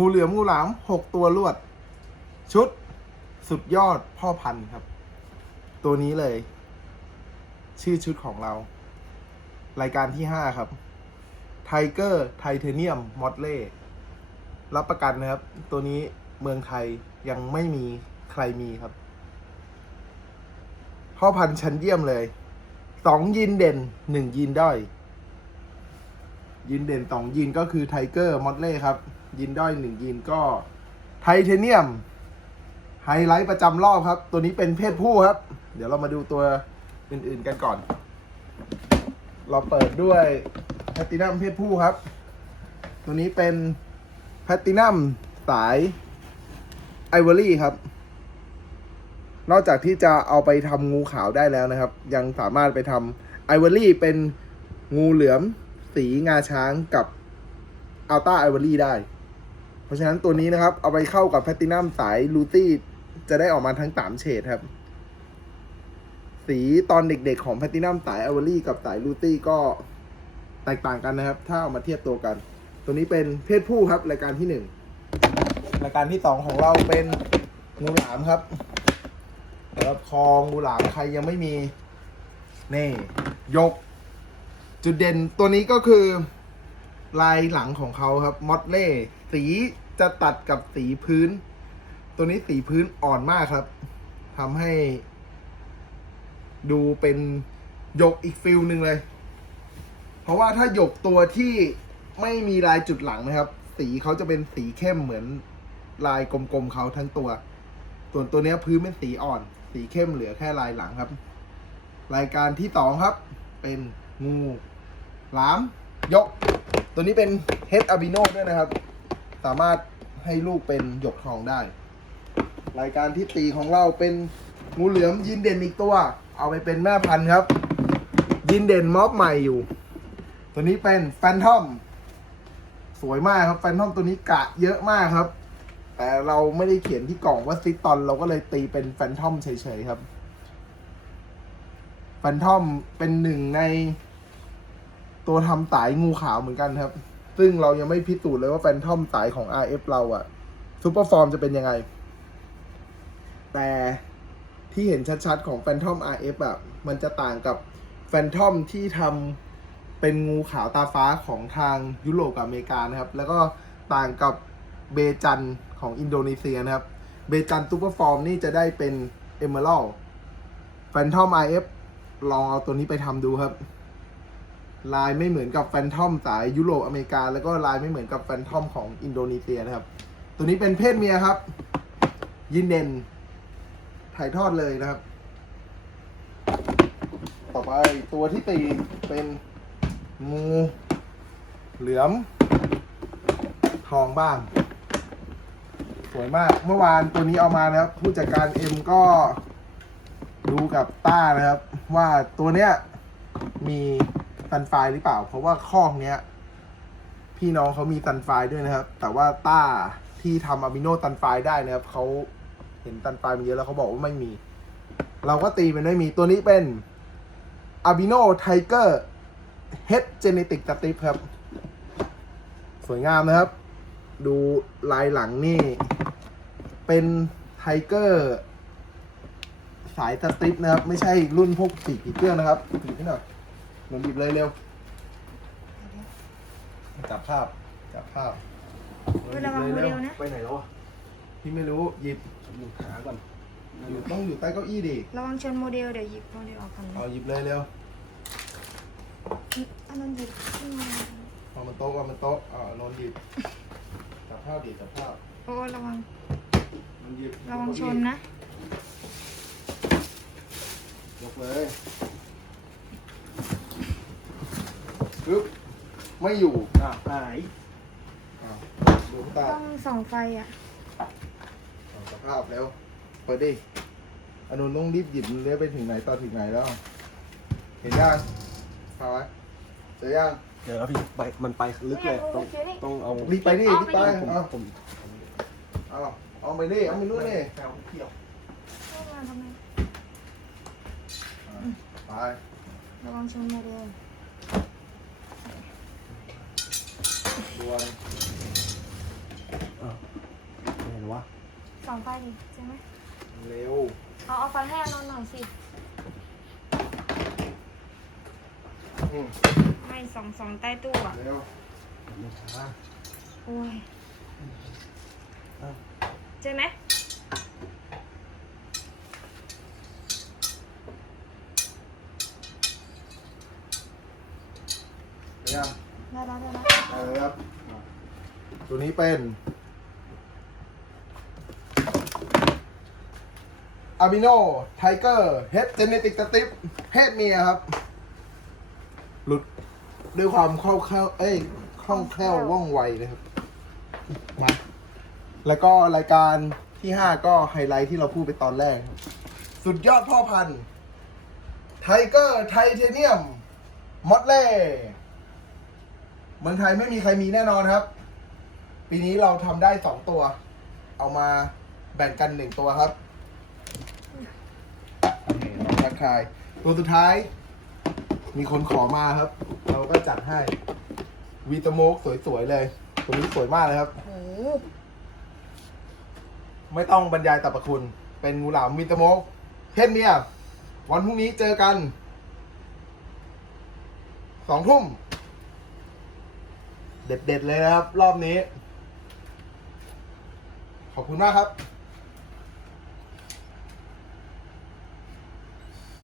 งูเหลือมงูหลามหกตัวลวด ชุดสุดยอดพ่อพันธุ์ครับ ตัวนี้เลย ชื่อชุดของเรา รายการที่ห้าครับไทเกอร์ไทเทเนียมมอดเล่รับประกันนะครับ ตัวนี้เมืองไทยยังไม่มีใครมีครับ พ่อพันธุ์ชั้นเยี่ยมเลยสองยีนเด่นหนึ่งยีนด้อย ยีนเด่นสองยีนก็คือไทเกอร์มอดเล่ครับยีนด้อยหนึ่งยีนก็ไทเทเนียม ไฮไลท์ประจำรอบครับ ตัวนี้เป็นเพศผู้ครับ เดี๋ยวเรามาดูตัวอื่นๆกันก่อน เราเปิดด้วยแพตตินัมเพศผู้ครับ ตัวนี้เป็นแพตตินัมสายไอวอรี่ครับ นอกจากที่จะเอาไปทำงูขาวได้แล้วนะครับ ยังสามารถไปทำไอวอรี่เป็นงูเหลือม สีงาช้างกับอัลต้าไอวอรี่ได้ เพราะฉะนั้นตัวนี้นะครับ เอาไปเข้ากับแพตตินัมสายลูตี้จะได้ออกมาทั้งสามเฉดครับ สีตอนเด็กๆของแพตตินัมสายไอวอรี่กับสายลูตี้ก็แตกต่างกันนะครับ ถ้าเอามาเทียบตัวกัน ตัวนี้เป็นเพศผู้ครับรายการที่หนึ่งรายการที่สองของเราเป็นงูหลามครับสำหรับคองูหลามใครยังไม่มี นี่ ยก จุดเด่นตัวนี้ก็คือ ลายหลังของเขาครับมอดเล่สีจะตัดกับสีพื้น ตัวนี้สีพื้นอ่อนมากครับทำให้ ดูเป็นหยกอีกฟิลหนึ่งเลย เพราะว่าถ้าหยกตัวที่ไม่มีลายจุดหลังนะครับ สีเขาจะเป็นสีเข้มเหมือนลายกลมๆเขาทั้งตัว ส่วนตัวนี้พื้นเป็นสีอ่อน สีเข้มเหลือแค่ลายหลังครับ รายการที่สองครับ เป็นงู หลามยก ตัวนี้เป็นเฮดอาบิโนด้วยนะครับ สามารถให้ลูกเป็นหยกทองได้ รายการที่ตีของเราเป็นงูเหลือมยินเด่นอีกตัว เอาไปเป็นแม่พันธุ์ครับ ยินเด่นม็อบใหม่อยู่ ตัวนี้เป็นแฟนทอมสวยมากครับแฟนทอมตัวนี้กะเยอะมากครับ แต่เราไม่ได้เขียนที่กล่องว่าซิตอนเราก็เลยตีเป็นแฟนทอมเฉยๆครับแฟนทอมเป็นหนึ่งใน ตัวทำสายงูขาวเหมือนกันครับ ซึ่งเรายังไม่พิสูจน์เลยว่าแฟนทอมสายของ RF เราอะซูเปอร์ฟอร์มจะเป็นยังไง แต่ที่เห็นชัดๆของแฟนทอม RF อะมันจะต่างกับแฟนทอมที่ทำเป็นงูขาวตาฟ้าของทางยุโรปกับอเมริกานะครับ แล้วก็ต่างกับเบจันของอินโดนีเซียนะครับ เบจันซูเปอร์ฟอร์มนี่จะได้เป็นเอเมอรัลแฟนทอม RF ลองเอาตัวนี้ไปทำดูครับ ลายไม่เหมือนกับแฟนทอมสายยุโรปอเมริกา แล้วก็ลายไม่เหมือนกับแฟนทอมของอินโดนีเซียนะครับ ตัวนี้เป็นเพศเมียครับ ยินเด่น ถ่ายทอดเลยนะครับ ต่อไปตัวที่ตีเป็นงูเหลือม ทองบ้าง สวยมากเมื่อวานตัวนี้เอามานะครับ ผู้จัดการเอ็มก็ดูกับต้านะครับ ว่าตัวเนี้ยมี ซันไฟหรือเปล่า เพราะว่าคอกเนี้ย พี่น้องเขามีซันไฟด้วยนะครับ แต่ว่าต้าที่ทำอะมิโนซันไฟได้นะครับเขาเห็นซันไฟมาเยอะแล้วเขาบอกว่าไม่มี เราก็ตีเป็นไม่มีตัวนี้เป็นอะบิโนไทเกอร์เฮดเจเนติกสติปครับ สวยงามนะครับ ดูลายหลังนี่ เป็นไทเกอร์สายสติปนะครับ ไม่ใช่รุ่นพวกสีผีเสื้อนะครับหยิบให้หน่อย หนุนหยิบเลยเร็ว จับภาพ จับภาพเวลาวางโมหยิบเลยเดเร็วลนะไปไหนแล้วอะพี่ไม่รู้หยิบอยู่หาก่อนอยู่ต้องอยู่ใต้เก้าอี้ดิระวังชนโมเดลเดี๋ยวหยิบโมเดลออกกันเอาหยิบเลยเร็วอันนั้นหยิบขึ้นมาเอามันโต๊ะเอามันโต๊ะอ่านอนหยิบจับภาพดิจับภาพโอ้ระวังมันหยิบระวังชนนะยกเลย ปึ๊บไม่อยู่อะหายอ้าวดูตาต้องส่องไฟอะ เอาสภาพแล้วเปิดดิอนุนต้องรีบหยิบมันเลื้อยไปถึงไหนตอนถึงไหนแล้ว เห็นยังพาไว้เจอยังเดี๋ยวพี่ไปมันไปลึกเลยต้องต้องเอารีบไปดิรีบไปผมเอาผมเอาเอาไปดิเอาไปนู่นดิแปลเที่ยวเข้ามาทำไมไป ระวังชนโมเดลดวน อะ วะ สองไฟดิใช่ไหมเร็วเอาเอาไฟให้อานนท์หน่อยสิอืมไม่สองสองใต้ตู้อะเร็วไม่ช้าโอ้ยอ้าวเจอไหมเร็วได้แล้วได้แล้ว เอาเลยครับ ตัวนี้เป็น อาบิโนไทเกอร์เฮดเจเนติกสติปเพศเมียครับ หลุดด้วยความคล่องแคล่วเอ้ยคล่องแคล่วว่องไวนะครับ มา แล้วก็รายการที่ 5 ก็ไฮไลท์ที่เราพูดไปตอนแรกครับสุดยอดพ่อพันธุ์ไทเกอร์ไทเทเนียม มอดเล่เมืองไทยไม่มีใครมีแน่นอนครับ ปีนี้เราทำได้สองตัว เอามาแบ่งกันหนึ่งตัวครับ นี่ลองทักทาย ตัวสุดท้าย มีคนขอมาครับ เราก็จัดให้วีตาโมกสวยๆเลย ตัวนี้สวยมากเลยครับ โอ้ไม่ต้องบรรยายตรรพคุณ เป็นงูหลามวีตาโมกเพศเมียวันพรุ่งนี้เจอกันสองทุ่ม เด็ดๆเลยนะครับ รอบนี้ ขอบคุณมากครับ